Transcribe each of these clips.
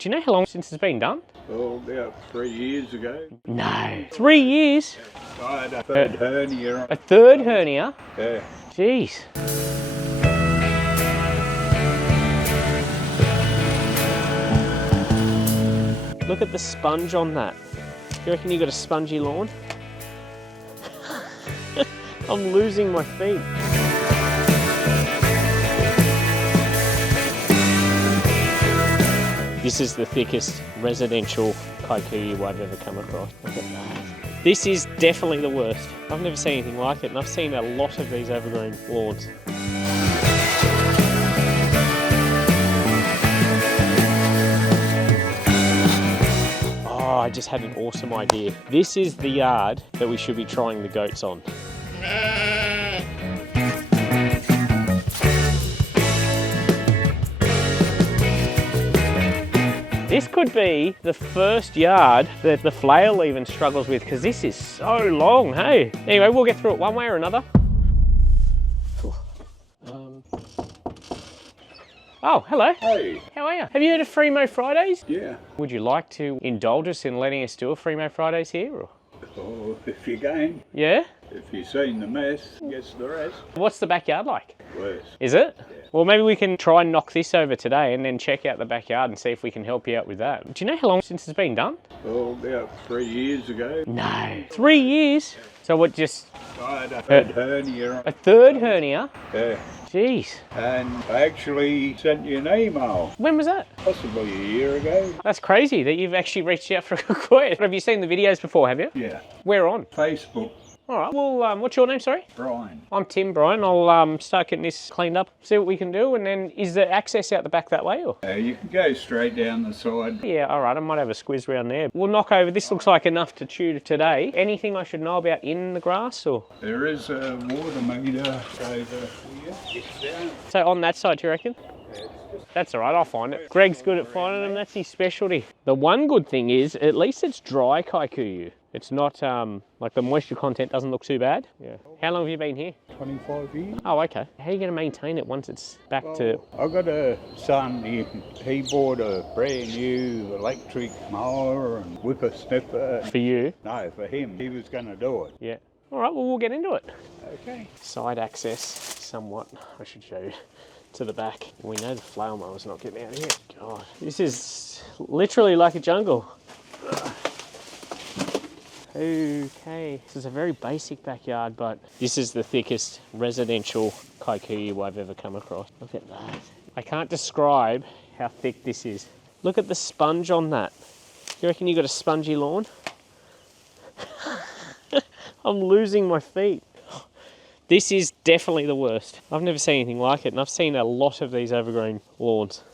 Do you know how long since it's been done? Oh, about 3 years ago. No. 3 years? I had a third hernia. A third hernia? Yeah. Jeez. Look at the sponge on that. Do you reckon you got a spongy lawn? I'm losing my feet. This is the thickest residential kikuyu I've ever come across. Look at that. This is definitely the worst. I've never seen anything like it, and I've seen a lot of these overgrown lawns. Oh, I just had an awesome idea. This is the yard that we should be trying the goats on. This could be the first yard that the flail even struggles with, because this is so long, hey? Anyway, we'll get through it one way or another. Oh, hello. Hey. How are you? Have you heard of Free Mow Fridays? Yeah. Would you like to indulge us in letting us do a Free Mow Fridays here? Or? Oh, if you can. Yeah? If you've seen the mess, guess the rest. What's the backyard like? Worse. Is it? Yeah. Well, maybe we can try and knock this over today and then check out the backyard and see if we can help you out with that. Do you know how long since it's been done? Oh, about 3 years ago. No. 3 years? So what, just... I had a third hernia. A third hernia? Yeah. Jeez. And I actually sent you an email, When was that? possibly a year ago. That's crazy that you've actually reached out for a request. Have you seen the videos before, have you? Yeah. Where on? Facebook, All right, well, what's your name, sorry? Brian. I'm Tim, Brian. I'll start getting this cleaned up, see what we can do, and then is there access out the back that way? Or? You can go straight down the side. Yeah, all right, I might have a squiz round there. We'll knock over, this looks like enough to chew today. Anything I should know about in the grass, or? There is a water meter over here. It's down. So on that side, do you reckon? That's all right, I'll find it. Greg's good at finding them, that's his specialty. The one good thing is, at least it's dry kikuyu. It's not, like the moisture content doesn't look too bad. Yeah. How long have you been here? 25 years. Oh, okay. How are you going to maintain it once it's back to... I got a son, he bought a brand new electric mower and whippersnipper. For you? No, for him. He was going to do it. Yeah. All right, well, we'll get into it. Okay. Side access, somewhat, I should show you, to the back. We know the flail mower's not getting out of here. God, this is literally like a jungle. Okay, this is a very basic backyard, but this is the thickest residential kikuyu I've ever come across. Look at that. I can't describe how thick this is. Look at the sponge on that. You reckon you got a spongy lawn? I'm losing my feet. This is definitely the worst. I've never seen anything like it, and I've seen a lot of these overgrown lawns.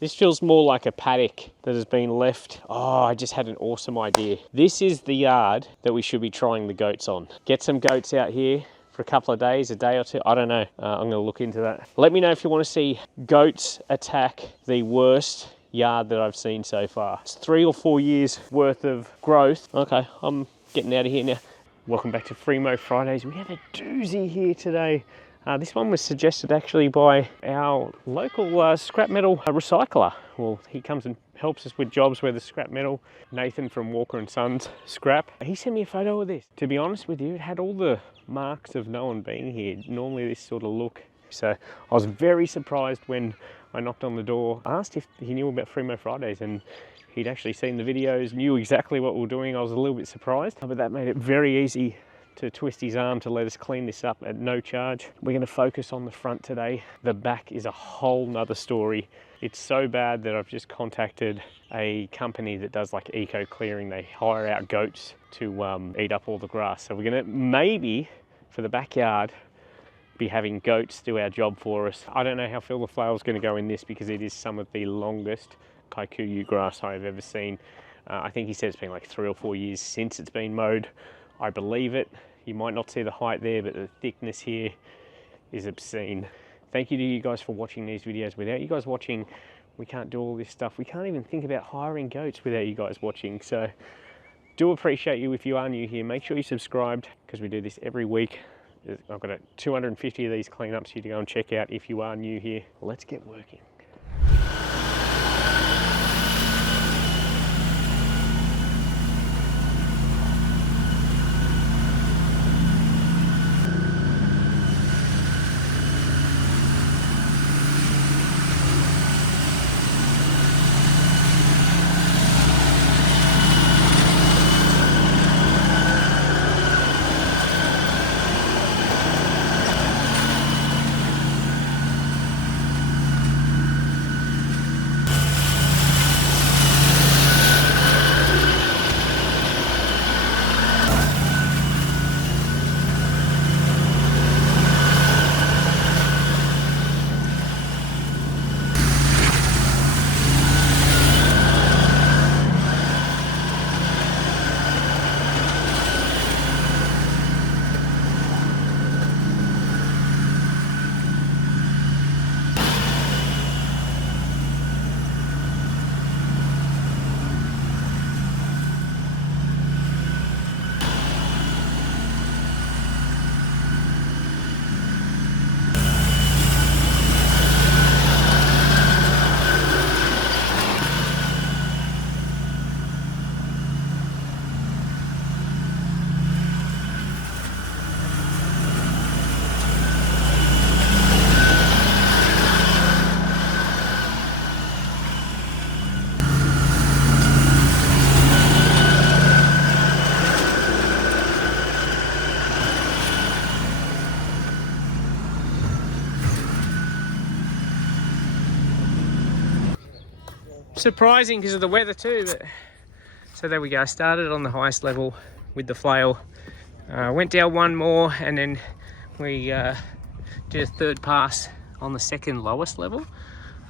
This feels more like a paddock that has been left. Oh, I just had an awesome idea. This is the yard that we should be trying the goats on. Get some goats out here for a couple of days, a day or two. I don't know. I'm gonna look into that. Let me know if you wanna see goats attack the worst yard that I've seen so far. It's 3 or 4 years worth of growth. Okay, I'm getting out of here now. Welcome back to Free Mow Fridays. We have a doozy here today. This one was suggested actually by our local scrap metal recycler. Well, he comes and helps us with jobs where there's scrap metal. Nathan from Walker & Sons Scrap. He sent me a photo of this. To be honest with you, it had all the marks of no one being here. Normally this sort of look. So I was very surprised when I knocked on the door, asked if he knew about Free Mow Fridays, and he'd actually seen the videos, knew exactly what we were doing. I was a little bit surprised, but that made it very easy to twist his arm to let us clean this up at no charge. We're going to focus on the front today. The back is a whole nother story. It's so bad that I've just contacted a company that does like eco clearing. They hire out goats to eat up all the grass. So we're going to maybe, for the backyard, be having goats do our job for us. I don't know how Phil the Flail's going to go in this, because it is some of the longest kikuyu grass I've ever seen. I think he said it's been like 3 or 4 years since it's been mowed. I believe it. You might not see the height there, but the thickness here is obscene. Thank you to you guys for watching these videos. Without you guys watching, we can't do all this stuff. We can't even think about hiring goats without you guys watching. So do appreciate you if you are new here. Make sure you're subscribed, because we do this every week. I've got 250 of these cleanups for you to go and check out if you are new here. Let's get working. surprising because of the weather too. But so there we go. Started on the highest level with the flail. Went down one more, and then we did a third pass on the second lowest level.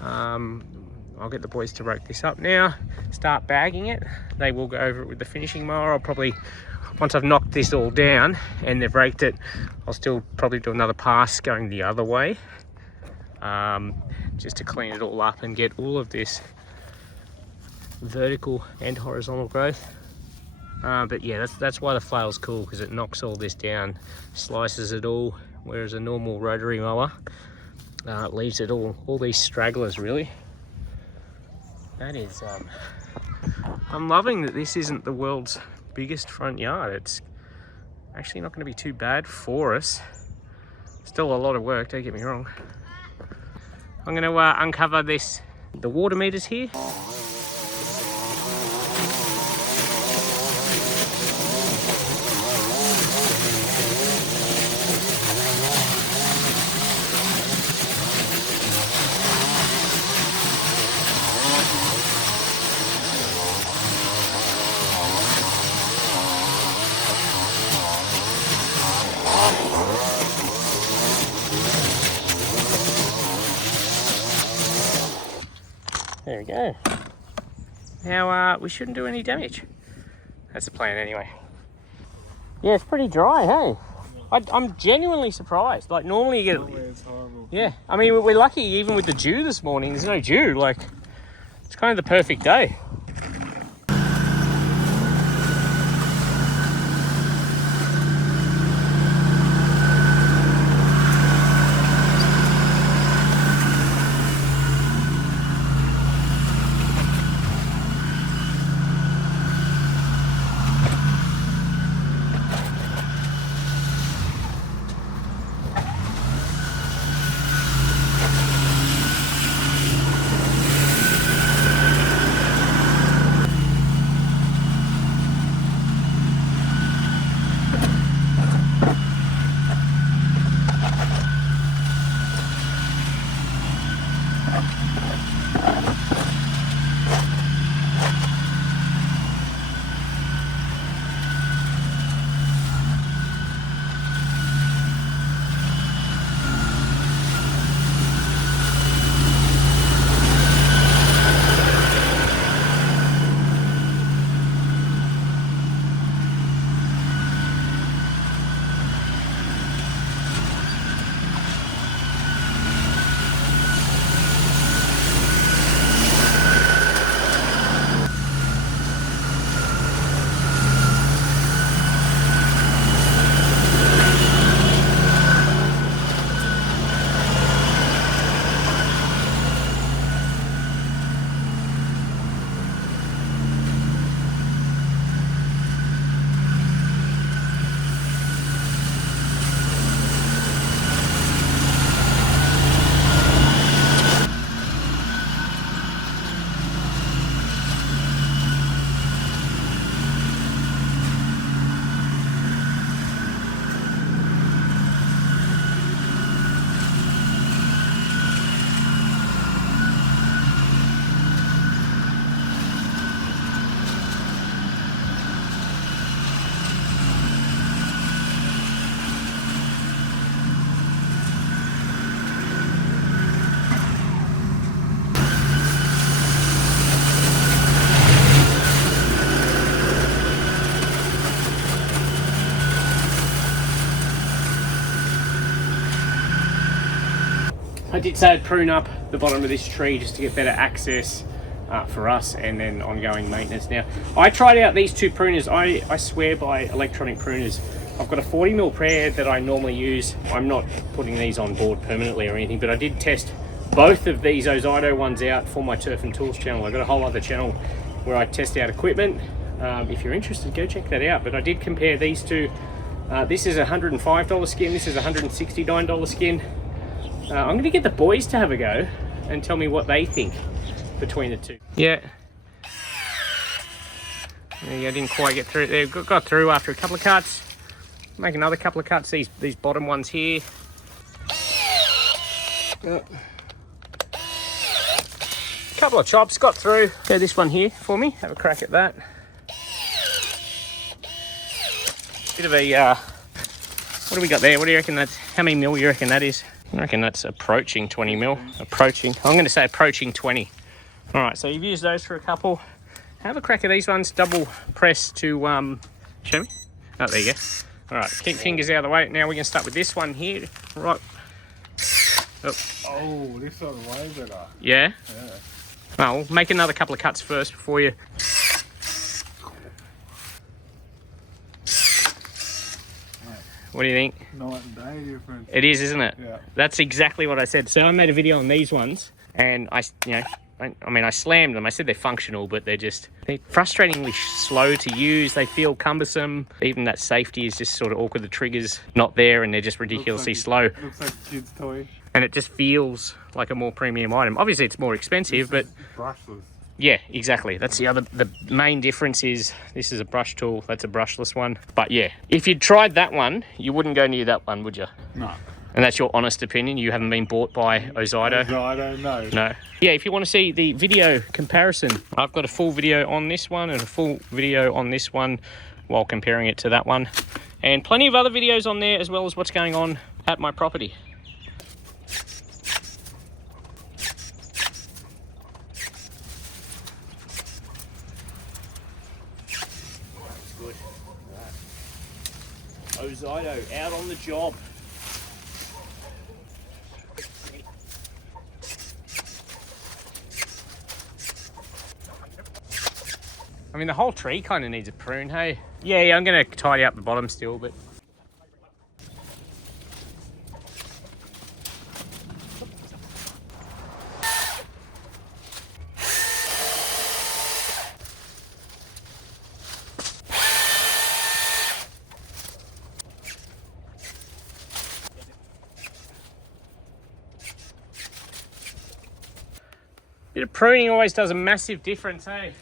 I'll get the boys to rake this up now, start bagging it. They will go over it with the finishing mower. I'll probably, once I've knocked this all down and they've raked it, I'll still probably do another pass going the other way, just to clean it all up and get all of this vertical and horizontal growth. But yeah, that's why the flail's cool, because it knocks all this down, slices it all, whereas a normal rotary mower leaves it all these stragglers really. That is, I'm loving that this isn't the world's biggest front yard. It's actually not going to be too bad for us. Still a lot of work, don't get me wrong. I'm going to uncover the water meters here. There we go. Now we shouldn't do any damage. That's the plan anyway. Yeah, it's pretty dry, hey? I'm genuinely surprised. Like normally you get... It's horrible. Yeah, I mean we're lucky even with the dew this morning. There's no dew. Like it's kind of the perfect day. I did say I'd prune up the bottom of this tree just to get better access for us and then ongoing maintenance. Now, I tried out these two pruners. I swear by electronic pruners. I've got a 40mm pair that I normally use. I'm not putting these on board permanently or anything, but I did test both of these Osido ones out for my Turf and Tools channel. I've got a whole other channel where I test out equipment. If you're interested, go check that out. But I did compare these two. This is a $105 skin, this is a $169 skin. I'm going to get the boys to have a go and tell me what they think between the two. Yeah. I didn't quite get through there. Got through after a couple of cuts. Make another couple of cuts, these bottom ones here. couple of chops got through. Go this one here for me. Have a crack at that. Bit of a, what do we got there? What do you reckon that's, how many mil you reckon that is? I reckon that's approaching 20 mil. Approaching, I'm going to say approaching 20. All right, so you've used those for a couple. Have a crack at these ones. Double press to, show me. Oh, there you go. All right, keep fingers out of the way. Now we're going to start with this one here. Right. Oh, this one's way better. Yeah? Yeah. Well, we'll make another couple of cuts first before you... What do you think? Night and day difference. It is, isn't it? Yeah. That's exactly what I said. So I made a video on these ones, and I slammed them. I said they're functional, but they're frustratingly slow to use. They feel cumbersome. Even that safety is just sort of awkward. The trigger's not there, and they're just ridiculously slow. Looks like a kid's toy. And it just feels like a more premium item. Obviously, it's more expensive, but Brushless. yeah, exactly. That's the main difference is this is a brush tool. That's a brushless one. But yeah, if you'd tried that one, you wouldn't go near that one, would you? No. And that's your honest opinion. You haven't been bought by Ozido? No, I don't know. No. Yeah, if you want to see the video comparison, I've got a full video on this one and a full video on this one while comparing it to that one. And plenty of other videos on there, as well as what's going on at my property. Good. Ozido out on the job. I mean, the whole tree kind of needs a prune, hey? Yeah, I'm going to tidy up the bottom still, but... Bit of pruning always does a massive difference, hey?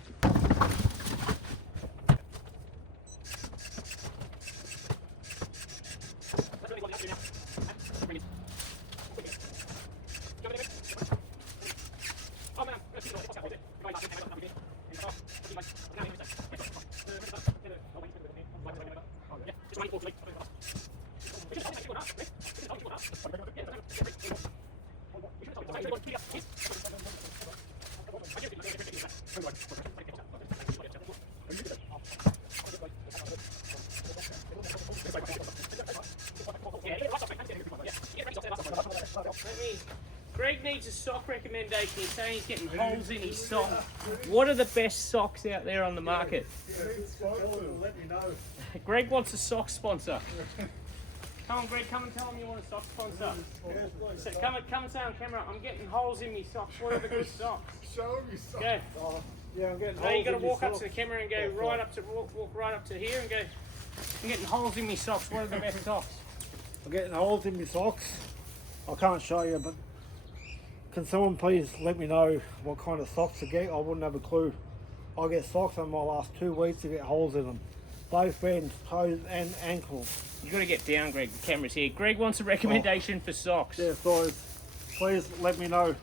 Greg needs a sock recommendation. He's saying he's getting holes in his sock. What are the best socks out there on the market? Let me know. Greg wants a sock sponsor. Come on, Greg, come and tell him you want a sock sponsor. So come and say on camera, I'm getting holes in my socks. What are the good socks? Show me something. Go. Yeah, I'm getting No, holes you got to in walk my up to the socks. camera and go right up to walk right up to here and go. I'm getting holes in my socks. What are the best socks? I'm getting holes in my socks. I can't show you, but can someone please let me know what kind of socks to get? I wouldn't have a clue. I get socks in my last 2 weeks to get holes in them. Both ends, toes and ankles. You got to get down, Greg. The camera's here. Greg wants a recommendation for socks. Yeah, so please let me know.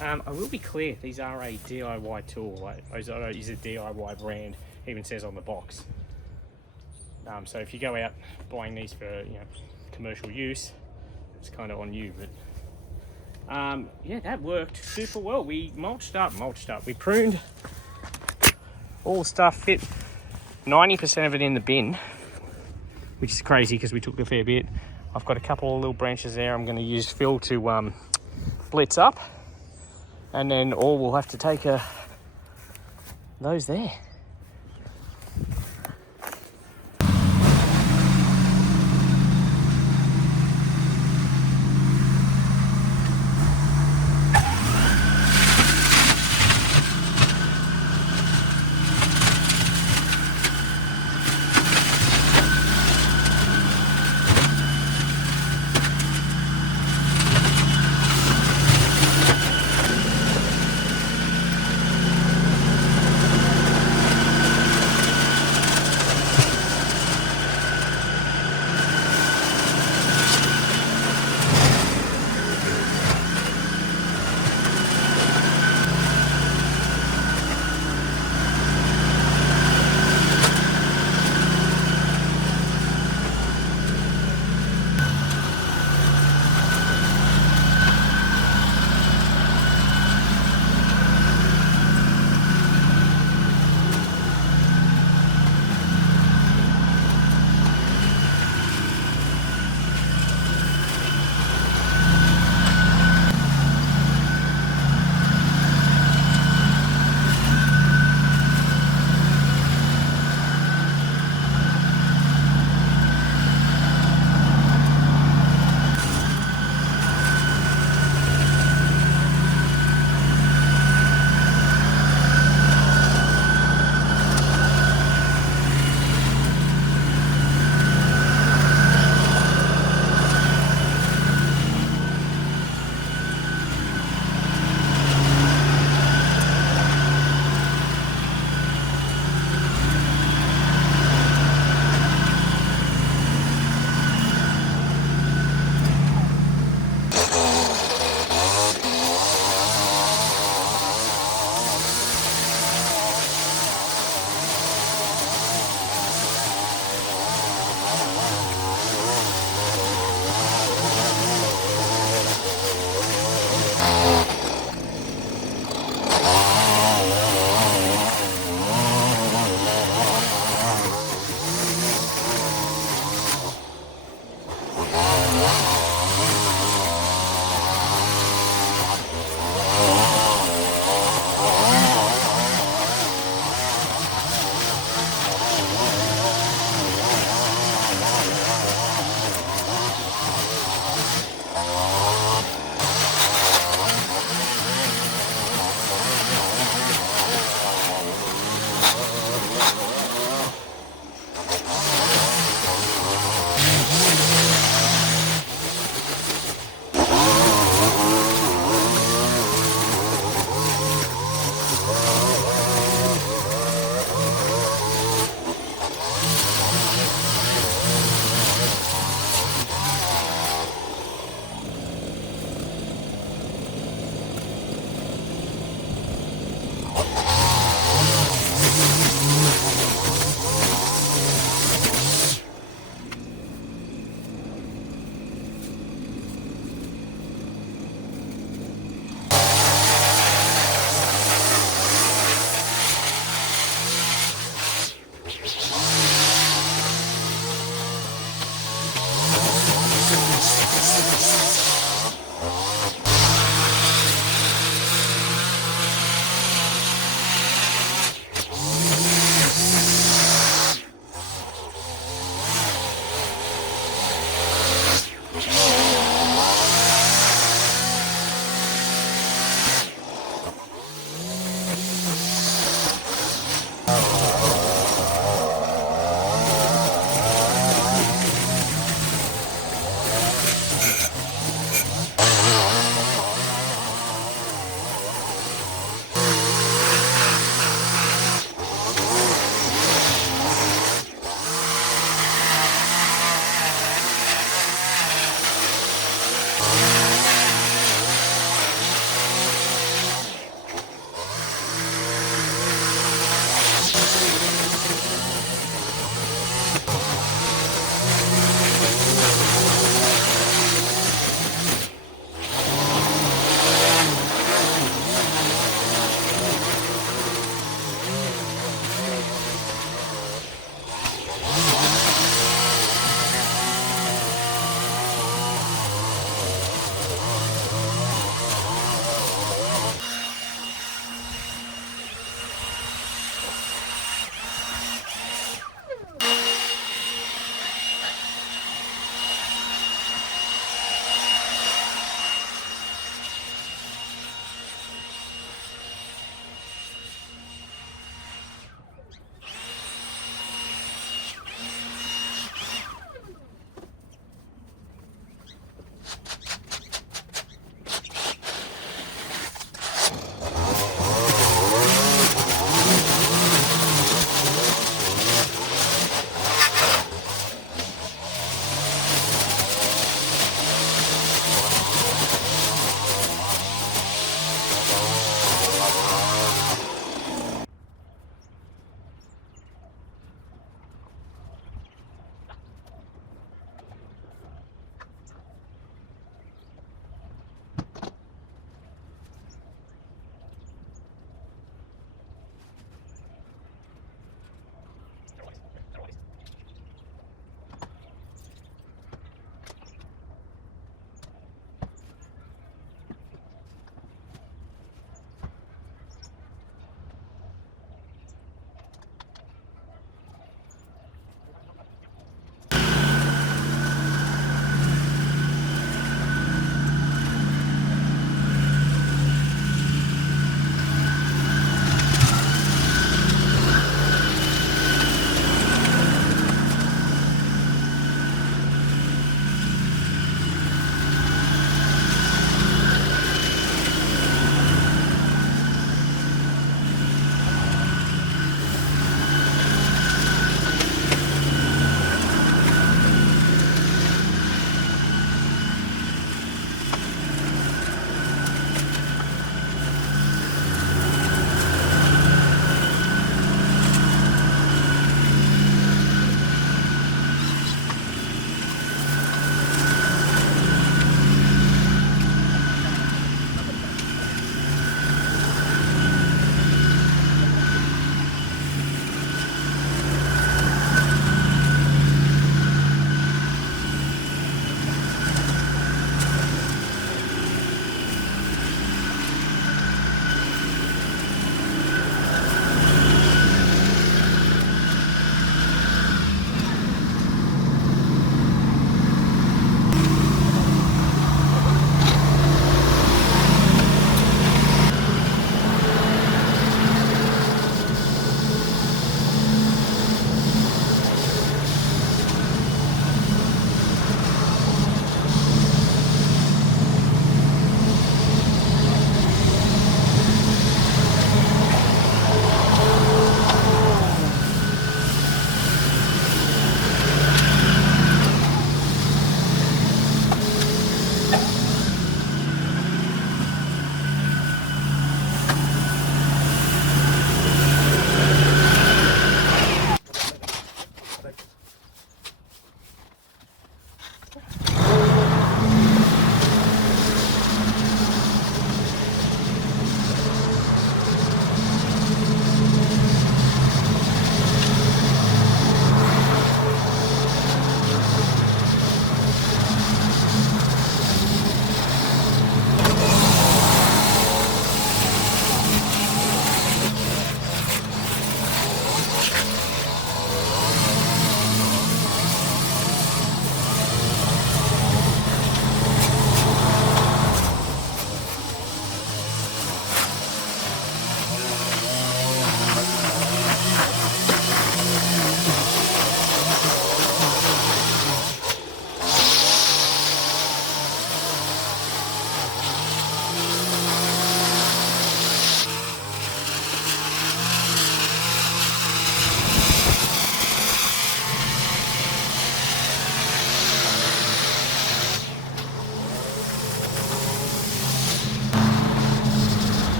I will be clear, these are a DIY tool. Like, Ozoto is a DIY brand, even says on the box. So if you go out buying these for commercial use, it's kind of on you. But yeah, that worked super well. We mulched up. We pruned all the stuff, fit 90% of it in the bin, which is crazy because we took a fair bit. I've got a couple of little branches there I'm going to use Phil to blitz up, and then all we'll have to take are those there.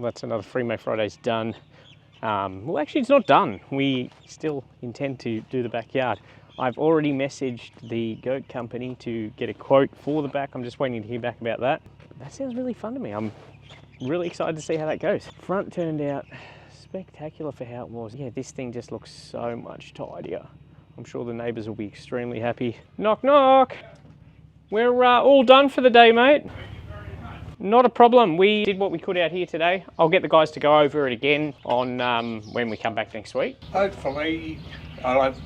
Well, that's another Free May Fridays done. Well, actually, it's not done. We still intend to do the backyard. I've already messaged the goat company to get a quote for the back. I'm just waiting to hear back about that. That sounds really fun to me. I'm really excited to see how that goes. Front turned out spectacular for how it was. Yeah, this thing just looks so much tidier. I'm sure the neighbours will be extremely happy. Knock, knock. We're all done for the day, mate. Not a problem. We did what we could out here today. I'll get the guys to go over it again on when we come back next week. Hopefully, I'll have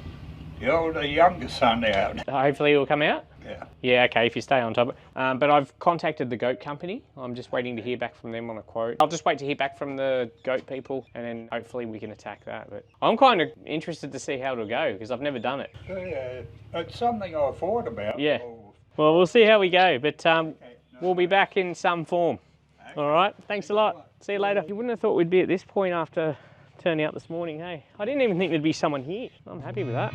the younger son out. Hopefully he'll come out? Yeah. Yeah, okay, if you stay on top of it. But I've contacted the goat company. I'm just waiting to hear back from them on a quote. I'll just wait to hear back from the goat people and then hopefully we can attack that. But I'm kind of interested to see how it'll go because I've never done it. Yeah, it's something I thought about. Yeah. Well, we'll see how we go, but we'll be back in some form. All right, thanks a lot. See you later. You wouldn't have thought we'd be at this point after turning out this morning, hey? I didn't even think there'd be someone here. I'm happy with that.